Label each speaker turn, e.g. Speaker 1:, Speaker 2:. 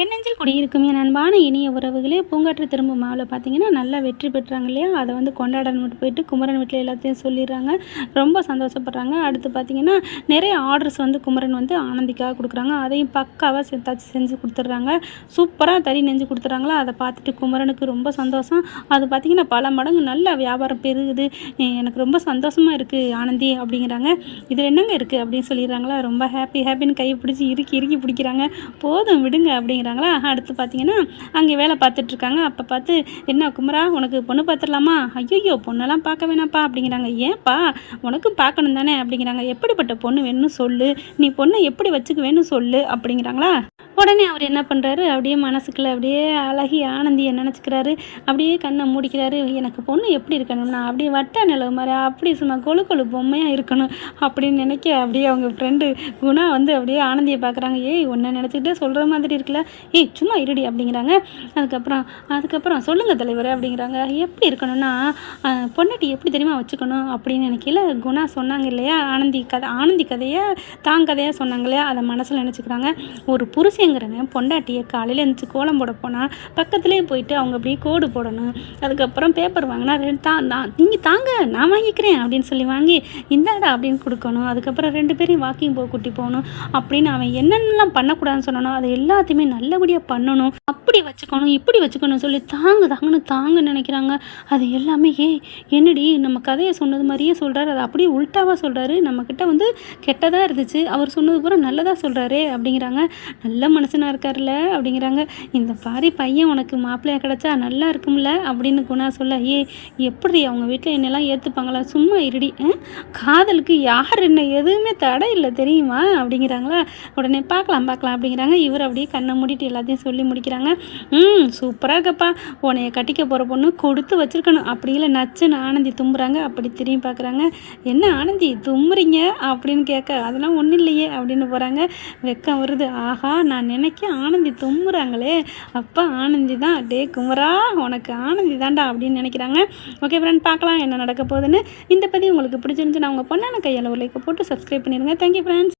Speaker 1: என் நெஞ்சில் குடியிருக்கும் என் அன்பான இனிய உறவுகளே பூங்காற்று திரும்பும் மாவில் பார்த்தீங்கன்னா நல்லா வெற்றி பெற்றாங்க இல்லையா? அதை வந்து கொண்டாடணும் போயிட்டு குமரன் வீட்டில் எல்லாத்தையும் சொல்லிடுறாங்க. ரொம்ப சந்தோஷப்படுறாங்க. அடுத்து பார்த்தீங்கன்னா நிறைய ஆர்டர்ஸ் வந்து குமரன் வந்து ஆனந்திக்காக கொடுக்குறாங்க. அதையும் பக்காவாக தச்சு செஞ்சு கொடுத்துட்றாங்க. சூப்பராக தறி நெஞ்சு கொடுத்துட்றாங்களா அதை பார்த்துட்டு குமரனுக்கு ரொம்ப சந்தோஷம். அது பார்த்தீங்கன்னா பல மடங்கு நல்ல வியாபாரம் பெருகுது. எனக்கு ரொம்ப சந்தோஷமாக இருக்குது ஆனந்தி அப்படிங்கிறாங்க. இதில் என்னங்க இருக்குது அப்படின்னு சொல்லிடுறாங்களா? ரொம்ப ஹாப்பி ஹாப்பின்னு கை பிடிச்சி இறுக்கி இறுக்கி பிடிக்கிறாங்க. போதும் விடுங்க அப்படிங்கிற அப்படிங்கிறாங்களா அடுத்து பார்த்தீங்கன்னா அங்கே வேலை பார்த்துட்டு இருக்காங்க அப்போ பார்த்து என்ன குமரா உனக்கு பொண்ணு பார்த்துடலாமா? ஐயோ பொண்ணெல்லாம் பார்க்க வேணாப்பா அப்படிங்கிறாங்க. ஏன்ப்பா உனக்கும் பார்க்கணும் தானே? அப்படிங்கிறாங்க. எப்படிப்பட்ட பொண்ணு வேணும்னு சொல்லு. நீ பொண்ணை எப்படி வச்சுக்குவேன்னு சொல்லு அப்படிங்கிறாங்களா? உடனே அவர் என்ன பண்ணுறாரு அப்படியே மனசுக்குள்ள அப்படியே அழகி ஆனந்தியை நினச்சிக்கிறாரு? அப்படியே கண்ணை மூடிக்கிறாரு. எனக்கு பொண்ணு எப்படி இருக்கணும்னா அப்படியே வட்ட நிலவு மாதிரி அப்படி சும்மா கொழு கொழு பொம்மையாக இருக்கணும் அப்படின்னு நினைக்க அப்படியே அவங்க ஃப்ரெண்டு குணா வந்து அப்படியே ஆனந்தியை பார்க்குறாங்க. ஏய் ஒன்றை நினச்சிக்கிட்டே சொல்கிற மாதிரி இருக்குல்ல ஏய் சும்மா இருடி அப்படிங்கிறாங்க. அதுக்கப்புறம் அதுக்கப்புறம் சொல்லுங்கள் தலைவர் அப்படிங்கிறாங்க. எப்படி இருக்கணும்னா பொண்ணாட்டி எப்படி தெரியுமா வச்சுக்கணும்? அப்படின்னு நினைக்கல குணா சொன்னாங்க இல்லையா? ஆனந்தி கதை ஆனந்தி கதையை தான் கதையாக சொன்னாங்க இல்லையா? அதை மனசில் நினச்சிக்கிறாங்க. ஒரு புருஷன் புருஷங்கிறவன் பொண்டாட்டியை காலையில் எழுந்துச்சு கோலம் போட போனால் பக்கத்துலேயே போயிட்டு அவங்க அப்படியே கோடு போடணும். அதுக்கப்புறம் பேப்பர் வாங்கினா ரெண்டு தா தான் நீங்கள் தாங்க நான் வாங்கிக்கிறேன் அப்படின்னு சொல்லி வாங்கி இந்தாடா அப்படின்னு கொடுக்கணும். அதுக்கப்புறம் ரெண்டு பேரையும் வாக்கிங் போக கூட்டி போகணும். அப்படின்னு அவன் என்னென்னலாம் பண்ணக்கூடாதுன்னு சொன்னானோ அதை எல்லாத்தையுமே நல்லபடியாக பண்ணணும். அப்படி வச்சுக்கணும் இப்படி வச்சுக்கணும் சொல்லி தாங்க தாங்கன்னு தாங்க நினைக்கிறாங்க. அது எல்லாமே ஏ என்னடி நம்ம கதையை சொன்னது மாதிரியே சொல்கிறாரு அதை அப்படியே உல்ட்டாவாக சொல்கிறாரு நம்மக்கிட்ட வந்து கெட்டதாக இருந்துச்சு. அவர் சொன்னது பூரா நல்லதாக சொல்கிறாரே அப்படிங்கிறாங்க. நல்ல மனுஷனாக இருக்கார்ல அப்படிங்கிறாங்க. இந்த பாரி பையன் உனக்கு மாப்பிள்ளையாக கிடச்சா நல்லா இருக்கும்ல? அப்படின்னு குணா சொல்ல ஏ எப்படி அவங்க வீட்டில் என்னெல்லாம் ஏற்றுப்பாங்களா சும்மா இருடி காதலுக்கு யார் என்ன எதுவுமே தடை இல்லை தெரியுமா? அப்படிங்கிறாங்களா. உடனே பார்க்கலாம் பார்க்கலாம் அப்படிங்கிறாங்க. இவர் அப்படியே கண்ணை மூடிட்டு எல்லாத்தையும் சொல்லி முடிக்கிறாங்க. ம் சூப்பராக இருக்கப்பா. உன்னைய கட்டிக்க போகிற பொண்ணு கொடுத்து வச்சிருக்கணும். அப்படி இல்லை நச்சுன்னு ஆனந்தி தும்புறாங்க. அப்படி திரும்பி பார்க்குறாங்க. என்ன ஆனந்தி தும்புறீங்க? அப்படின்னு கேட்க அதெல்லாம் ஒன்றும் இல்லையே. அப்படின்னு போகிறாங்க வெக்கம் வருது. ஆஹா நான் நினைக்க ஆனந்தி தும்புறாங்களே அப்பா ஆனந்தி தான். டே குமரா உனக்கு ஆனந்தி தான்டா அப்படின்னு நினைக்கிறாங்க. ஓகே ஃப்ரெண்ட் பார்க்கலாம் என்ன நடக்க போகுதுன்னு. இந்த பதிவு உங்களுக்கு பிடிச்சிருந்துச்சுன்னா உங்கள் பொண்ணான கையில் ஒரு லைக்கை போட்டு சப்ஸ்கிரைப் பண்ணிடுங்க. Thank you friends